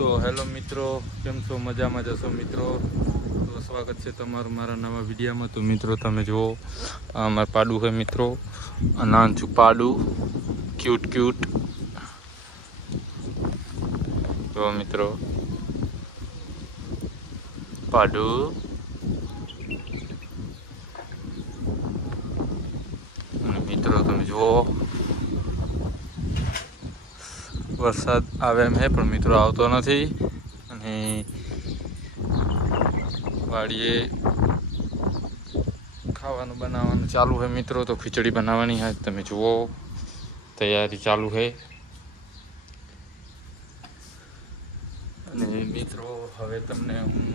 તો હેલો મિત્રો, કેમ છો? મજામાં જશો મિત્રો? તો સ્વાગત છે તમારું મારા નવા વિડીયોમાં. તો મિત્રો તમે જુઓ, આ અમારું પાડું છે મિત્રો, આ નાનચું પાડું, ક્યુટ. તો મિત્રો પાડું, અને મિત્રો તમે જુઓ, વરસાદ આવે એમ હે પણ મિત્રો આવતો નથી. અને વાડીએ ખાવાનું બનાવવાનું ચાલુ છે મિત્રો. તો ખીચડી બનાવવાની છે, તમે જુઓ તૈયારી ચાલુ છે. અને મિત્રો હવે તમને હું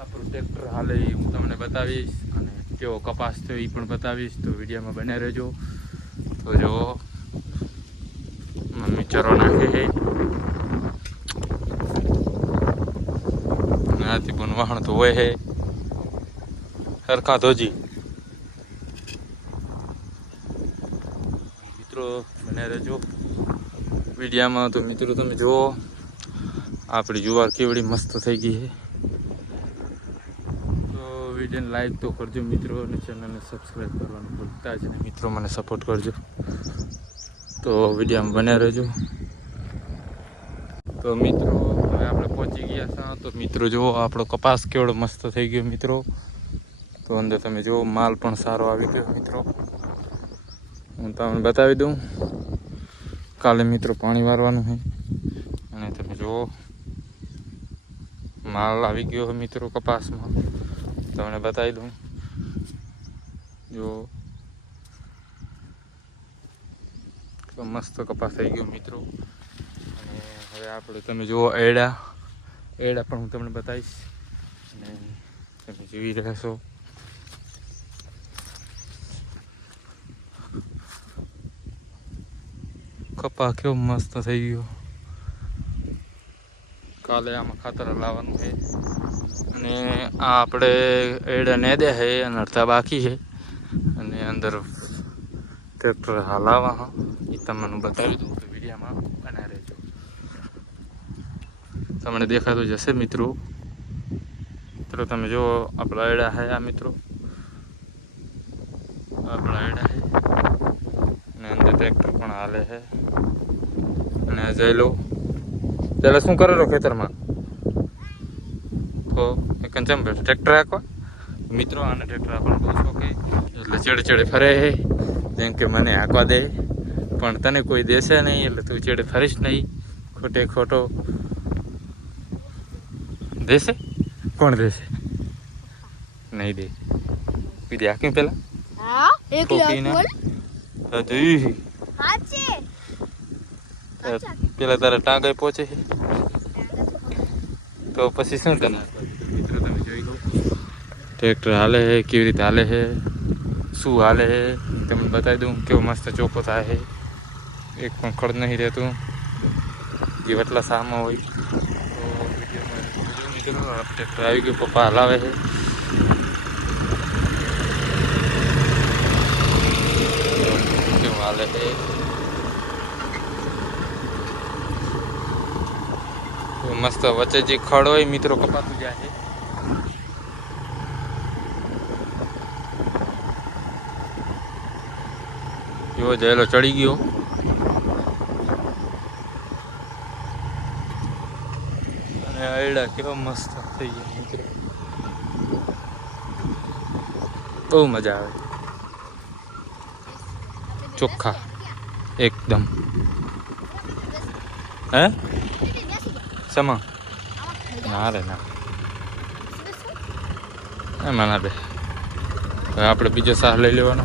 આપણું ટ્રેક્ટર હાલે એ હું તમને બતાવીશ, અને કેવો કપાસ થયો એ પણ બતાવીશ. તો વિડીયોમાં બન્યા રહેજો. તો જુઓ, મમ્મી ચરો નાખે છે, આથી પણ વાહણ તો હોય છે સરખા ધોજી. મિત્રો બન્યા રહેજો વિડીયામાં. તો મિત્રો તમે જુઓ, આપણી જુવાર કેવડી મસ્ત થઈ ગઈ છે. તો વિડીયોને લાઈક તો કરજો મિત્રો, અને ચેનલને સબસ્ક્રાઈબ કરવાનું ભૂલતા જ નહીં મિત્રો. મને સપોર્ટ કરજો. તો વિડીયોમાં બન્યા રહેજો. તો મિત્રો હવે આપણે પહોંચી ગયા છે. તો મિત્રો જુઓ, આપણો કપાસ કેવડો મસ્ત થઈ ગયો મિત્રો. તો અંદર તમે જુઓ, માલ પણ સારો આવી ગયો મિત્રો. હું તમને બતાવી દઉં, કાલે મિત્રો પાણી વારવાનું છે. અને તમે જુઓ, માલ આવી ગયો મિત્રો કપાસમાં. તમને બતાવી દઉં, જો મસ્ત કપાસ થઈ ગયો મિત્રો. અને હવે આપણે તમે જુઓ, એડા પણ હું તમને બતાવીશ, અને તમે જોઈ રહ્યા છો. કપા કેવો મસ્ત થઈ ગયો. કાલે આમાં ખાતર લાવવાનું છે. અને આ આપણે એડા ને દે છે, અને અડધા બાકી છે. અને અંદર ટ્રેક્ટર હલાવવા હા, એ તમને બતાવી દઉં. તો વિડીયોમાં બના રહેજો, તમને દેખાતું જશે મિત્રો. તમે જો, આપણા એડા છે આ મિત્રો, આપણા એડા છે. અને અંદર ટ્રેક્ટર પણ હાલે છે. અને જઈ લો, ત્યારે શું કરેલો ખેતરમાં? તો કંચમ ટ્રેક્ટર રાખવા મિત્રો. આને ટ્રેક્ટર આપણને બહુ શોખ છે, એટલે ચેડે ફરે છે. જેમ કે મને હાંકવા દે, પણ તને કોઈ દેશે નહીં, એટલે તું ચેડે ફરીશ નહીં ખોટો. દેશે? કોણ દેશે? નહીં દે. કીધી હાંકી પેલા પેલા તારા ટાંગાઈ પહોંચે છે, તો પછી શું તને? મિત્રો તમે જોઈ લો, ટ્રેક્ટર હાલે છે, કેવી રીતે હાલે છે, શું હાલે છે, તમને બતાવી દઉં. કેવો મસ્ત ચોખ્ખો થાય છે, એક પણ ખડ નહીં રહેતું જે વટલા સામાં હોય. તો વિડીયોમાં મિત્રો ટ્રેક્ટર આવી ગયું, પપ્પા હલાવે છે. કેવું હાલે છે, મસ્ત. વચ્ચે જે ખડ હોય મિત્રો કપાતું જાય છે. એવો જયેલો ચડી ગયો. અને આયડા કેવા મસ્ત થઈ ગયા મિત્રો, બહુ મજા આવે. ચોખ્ખા એકદમ. હે સમા ના રે ના, એમાં ના બે. હવે આપણે બીજો સાહ લઈ લેવાનો.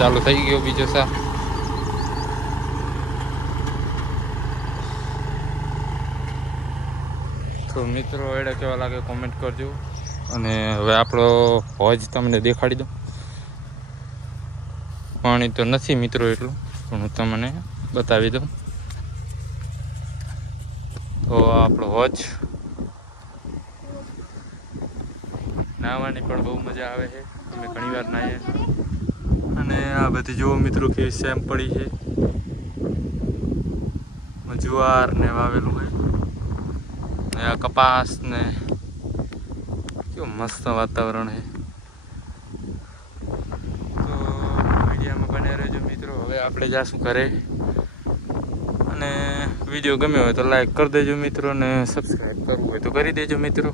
ચાલુ થઈ ગયો બીજો સાહ. તો મિત્રો એડા કેવા લાગે કોમેન્ટ કરજો. અને હવે આપણો હોજ તમને દેખાડી દઉં. પાણી તો નથી મિત્રો એટલું, પણ હું તમને બતાવી દઉં. તો આપણો હોજ નાહવાની પણ બહુ મજા આવે છે. અમે ઘણી વાર નાહીએ. અને આ બધી જુઓ મિત્રો કેવી સેમ પડી છે. જુવાર ને વાવેલું હોય ને આ કપાસ ને કેવું મસ્ત વાતાવરણ છે. તો વિડીયોમાં બન્યા રહેજો મિત્રો. હવે આપણે જાશું ઘરે. અને વિડીયો ગમ્યો હોય તો લાઈક કરી દેજો મિત્રો, ને સબસ્ક્રાઈબ કરવું હોય તો કરી દેજો મિત્રો.